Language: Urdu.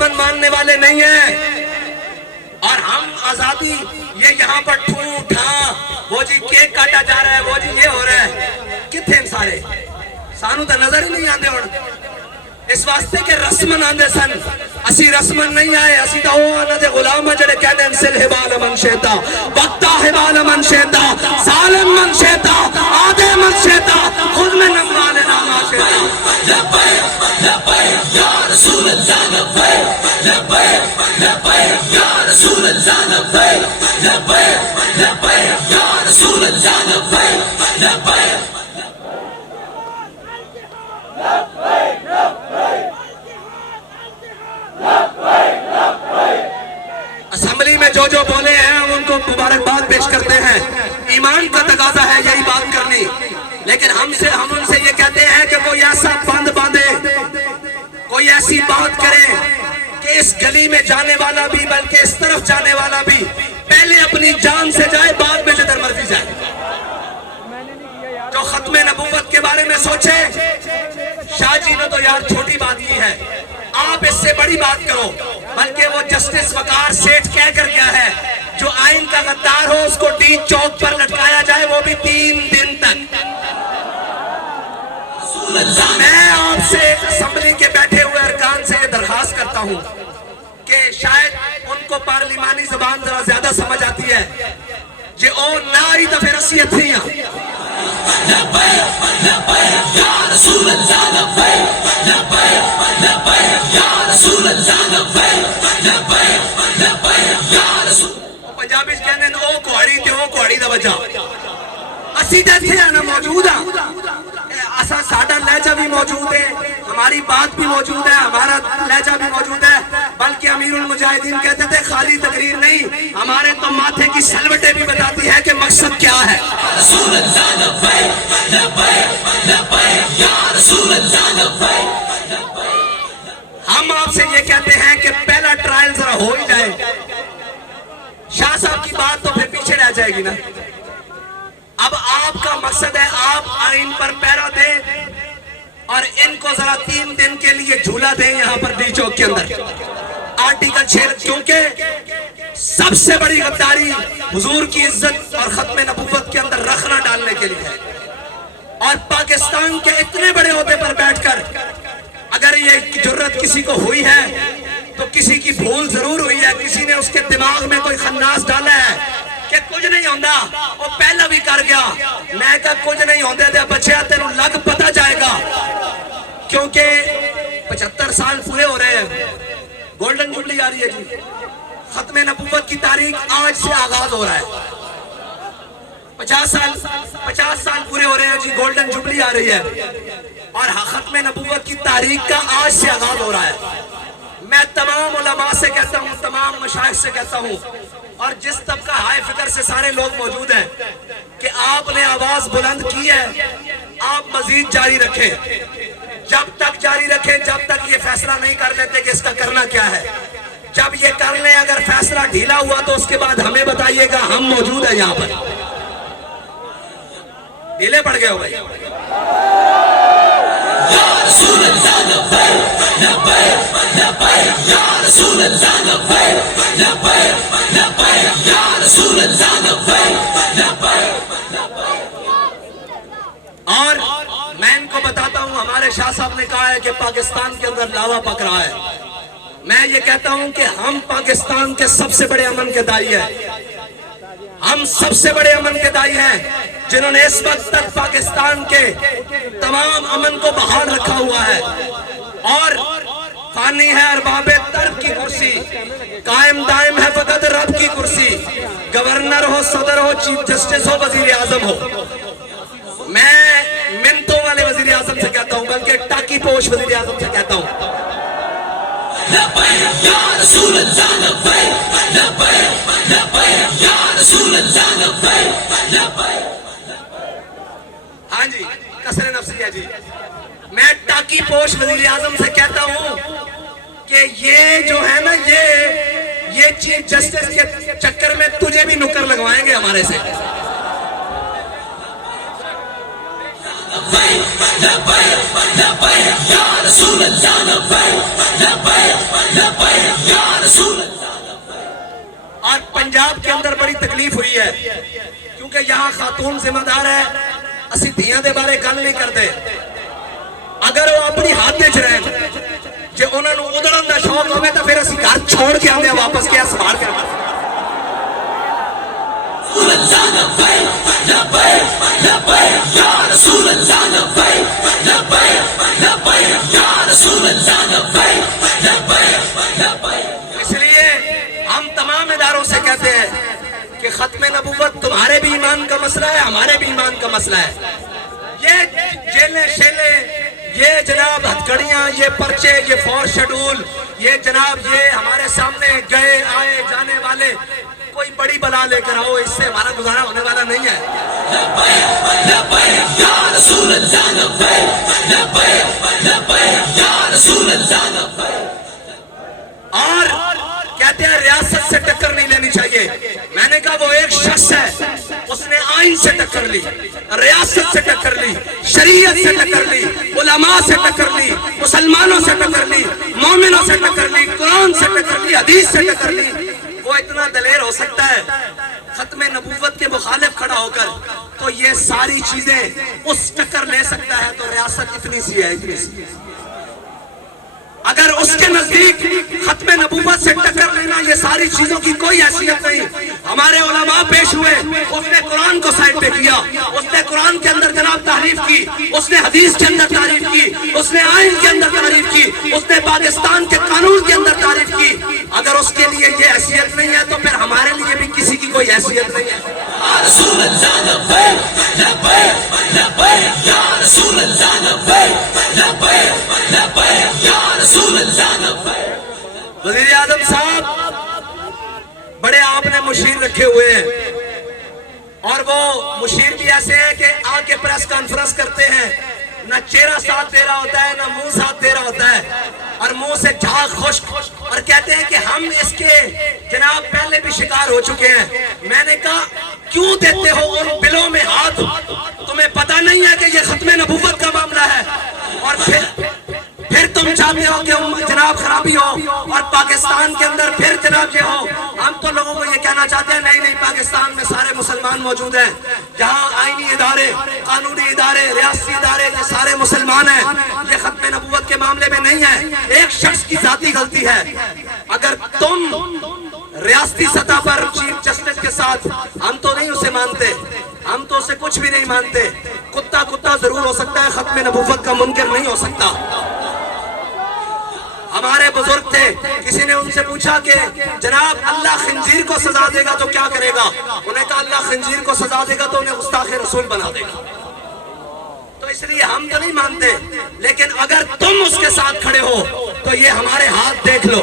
دشمن ماننے والے نہیں ہیں، اور ہم آزادی یہ یہاں پر ٹھو ٹھا وہ جی کیک کاٹا جا رہا ہے، وہ جی یہ ہو رہا ہے، کتنے سارے سانو تو نظر ہی نہیں آندے ہون اس واسطے کہ رسمن آندے سن، اسی رسمن نہیں آئے، اسی تو وہ آنا دے غلام جڑے کہنے انسل حبال من شیطا وقتا حبال من شیطا ظالم من شیطا آدھے من شیطا خود میں نمال ناما شیطا لبیک لبیک یا رسول اللہ لبیک لبیک لبیک یا رسول اللہ لبیک لبیک لبیک یا رسول اللہ لبیک لبیک اسمبلی میں جو بولے ہیں ہم ان کو مبارکباد پیش کرتے ہیں، ایمان کا تقاضا ہے یہی بات کرنی، لیکن ہم ان سے یہ کہتے ہیں کہ کوئی ایسا بند باندھے، کوئی ایسی بات کرے کہ اس گلی میں جانے والا بھی بلکہ اس طرف جانے والا بھی پہلے اپنی جان سے جائے، بعد میں جدھر مرضی جائے۔ جو ختم نبوت کے بارے میں سوچے، شاہ جی نے تو یار چھوٹی بات کی ہے، آپ اس سے بڑی بات کرو، بلکہ وہ جسٹس وقار سیٹھ کہہ کر گیا ہے جو آئین کا غدار ہو اس کو ڈیچ چوک پر لٹکایا جائے، وہ بھی 3 دن تک۔ میں آپ سے اسمبلی کے بیٹھے ہوئے ارکان سے یہ درخواست کرتا ہوں کہ شاید ان کو پارلیمانی زبان ذرا زیادہ سمجھ آتی ہے، جے او نہ ہی تو پھر اسی اتھی ہیں۔ لبیک لبیک یا رسول اللہ لبیک لبیک لبیک یا رسول اللہ لبیک لبیک لبیک یا رسول پنجابی کہنے ہیں او کوڑی تے او کوڑی دا وجہ اسی تے تھے نا موجود ہیں، اسا ساڈا لہجہ بھی موجود ہے، ہماری بات بھی موجود ہے، ہمارا لہجہ بھی موجود ہے، بلکہ امیر المجاہدین کہتے تھے خالی تقریر نہیں، ہمارے تو ماتھے کی سلوٹیں بھی بتاتی ہے کہ مقصد کیا ہے۔ رسول اللہ لبیک لبیک لبیک یا رسول اللہ لبیک۔ ہم آپ سے یہ کہتے ہیں کہ پہلا ٹرائل ذرا ہو ہی جائے، شاہ صاحب کی بات تو پھر پیچھے رہ جائے گی نا۔ اب آپ کا مقصد ہے آپ آئین پر پیرا دیں اور ان کو ذرا 3 دن کے لیے جھولا دیں یہاں پر ڈی چوک کے اندر آرٹیکل 6، کیونکہ سب سے بڑی غداری حضور کی عزت اور ختم نبوت کے اندر رخنا ڈالنے کے لیے ہے، اور پاکستان کے اتنے بڑے عہدے پر بیٹھ کر اگر یہ جرت کسی کو ہوئی ہے تو کسی کی بھول ضرور ہوئی ہے، کسی نے اس کے دماغ میں کوئی خناس ڈالا ہے کہ کچھ نہیں ہوندا، وہ پہلا بھی کر گیا، میں کہا کچھ نہیں ہوندے دے بچیا تینوں لگ پتا جائے گا، کیونکہ 75 سال پورے ہو رہے ہیں، گولڈن جوبلی آ رہی ہے جی، ختم نبوت کی تاریخ آج سے آغاز ہو رہا ہے، 50 سال پورے ہو رہے ہیں جی، گولڈن جوبلی آ رہی ہے، اور ختم نبوت کی تاریخ کا آج سے آغاز ہو رہا ہے۔ میں تمام علماء سے کہتا ہوں، تمام مشائخ سے کہتا ہوں، اور جس طبقہ ہائے فکر سے سارے لوگ موجود ہیں کہ آپ نے آواز بلند کی ہے، آپ مزید جاری رکھیں، جب تک جاری رکھیں جب تک یہ فیصلہ نہیں کر لیتے کہ اس کا کرنا کیا ہے۔ جب یہ کر لیں، اگر فیصلہ ڈھیلا ہوا تو اس کے بعد ہمیں بتائیے گا، ہم موجود ہیں یہاں پر۔ ڈھیلے پڑ گئے ہو بھائی؟ یا رسول اللہ لبیک لبیک لبیک یا رسول اللہ لبیک لبیک لبیک یا رسول اللہ لبیک لبیک۔ اور میں ان کو بتاتا ہوں، ہمارے شاہ صاحب نے کہا ہے کہ پاکستان کے اندر لاوا پک رہا ہے، میں یہ کہتا ہوں کہ ہم پاکستان کے سب سے بڑے امن کے دائی ہیں، ہم سب سے بڑے امن کے دائی ہیں جنہوں نے اس وقت تک پاکستان کے تمام امن کو بحال رکھا ہوا ہے، اور فانی ہے ارباب ترک کی کرسی، قائم دائم ہے فقط رب کی کرسی، گورنر ہو، صدر ہو، چیف جسٹس ہو، وزیر اعظم ہو۔ میں منتوں والے وزیر اعظم سے کہتا ہوں، بلکہ ٹاکی پوش وزیر اعظم سے کہتا ہوں، لبیک یا رسول اللہ لبیک لبیک لبیک یا رسول اللہ لبیک لبیک۔ ہاں جی کسر نفسی ہے جی، میں ٹاکی پوش وزیر اعظم سے کہتا ہوں کہ یہ جو ہے نا یہ چیف جسٹس کے چکر میں تجھے بھی نکر لگوائیں گے ہمارے سے۔ لبیک لبیک یا رسول اللہ لبیک لبیک لبیک یہاں خاتون ذمہ دار ہے اسی دھیاں دے بارے گل نہیں کرتے اگر وہ اپنی ہاتھ چ رہن جے انہاں نوں اڑن دا شوق ہوے تو پھر اسی گھر چھوڑ کے آندے واپس کیا سنبھال کے رسول اللہ لبیک لبیک لبیک یا رسول اللہ لبیک لبیک لبیک یا رسول اللہ لبیک لبیک لبیک. اس لیے ہم تمام اداروں سے کہتے ہیں کہ ختم نبوت تمہارے بھی ایمان کا مسئلہ ہے ہمارے بھی ایمان کا مسئلہ ہے. یہ جیلیں شیلیں یہ جناب ہتھکڑیاں یہ پرچے یہ فورس شیڈول یہ جناب یہ ہمارے سامنے گئے آئے جانے والے کوئی بڑی بلا لے کر آؤ اس سے ہمارا گزارا ہونے والا نہیں ہے. لبیک لبیک یا رسول اللہ لبیک لبیک لبیک یا رسول اللہ لبیک. اور کہتے ہیں ریاست سے ٹکر نہیں لینی چاہیے. میں نے کہا وہ ایک شخص ہے اس نے آئین سے ٹکر لی ریاست سے ٹکر لی شریعت سے ٹکر لی علماء سے ٹکر لی مسلمانوں سے ٹکر لی مومنوں سے ٹکر لی قرآن سے ٹکر لی حدیث سے ٹکر لی. وہ اتنا دلیر ہو سکتا ہے ختم نبوت کے مخالف کھڑا ہو کر تو یہ ساری چیزیں اس ٹکر لے سکتا ہے. تو ریاست اتنی سی ہے اتنی سی. اگر اس کے نزدیک ختم نبوت سے ٹکر لینا یہ ساری چیزوں کی کوئی حیثیت نہیں. ہمارے علماء پیش ہوئے اس نے قرآن کو سائڈ پہ کیا اس نے قرآن کے اندر جناب تعریف کی اس نے حدیث کے اندر تعریف کی اس نے آئین کے اندر تعریف کی اس نے پاکستان کے قانون کے اندر تعریف کی. اگر اس کے لیے یہ حیثیت نہیں ہے تو پھر ہمارے لیے بھی کسی کی کوئی حیثیت نہیں ہے. رسول اللہ لبیک لبیک لبیک یا رسول اللہ لبیک لبیک لبیک یا رسول اللہ لبیک. وزیر اعظم صاحب بڑے آپ نے مشیر رکھے ہوئے ہیں اور وہ مشیر بھی ایسے ہیں کہ آ کے پریس کانفرنس کرتے ہیں نہ چہرہ ساتھ دے رہا ہوتا ہے نہ منہ ساتھ دے رہا ہوتا ہے اور منہ سے جھاگ خشک اور کہتے ہیں کہ ہم اس کے جناب پہلے بھی شکار ہو چکے ہیں. میں نے کہا کیوں دیتے ہو ان بلوں میں ہاتھ؟ تمہیں پتہ نہیں ہے کہ یہ ختم نبوت کا معاملہ ہے اور پھر تم چاہتے ہو کہ جناب خرابی ہو اور پاکستان کے اندر پھر جناب یہ ہو. ہم تو لوگوں کو یہ کہنا چاہتے ہیں نہیں پاکستان میں سارے مسلمان موجود ہیں جہاں آئینی ادارے قانونی ادارے ریاستی ادارے یہ سارے مسلمان ہیں. یہ ختم نبوت کے معاملے میں نہیں ہے ایک شخص کی ذاتی غلطی ہے. اگر تم ریاستی سطح پر چیف جسٹس کے ساتھ ہم تو نہیں اسے مانتے ہم تو اسے کچھ بھی نہیں مانتے کتا ضرور ہو سکتا ہے ختم نبوت کا منکر نہیں ہو سکتا. ہمارے بزرگ تھے کسی نے ان سے پوچھا کہ جناب اللہ خنزیر کو سزا دے گا تو کیا کرے گا؟ انہیں کہا اللہ خنزیر کو سزا دے گا تو انہیں گستاخ رسول بنا دے گا. تو اس لیے ہم تو نہیں مانتے لیکن اگر تم اس کے ساتھ کھڑے ہو تو یہ ہمارے ہاتھ دیکھ لو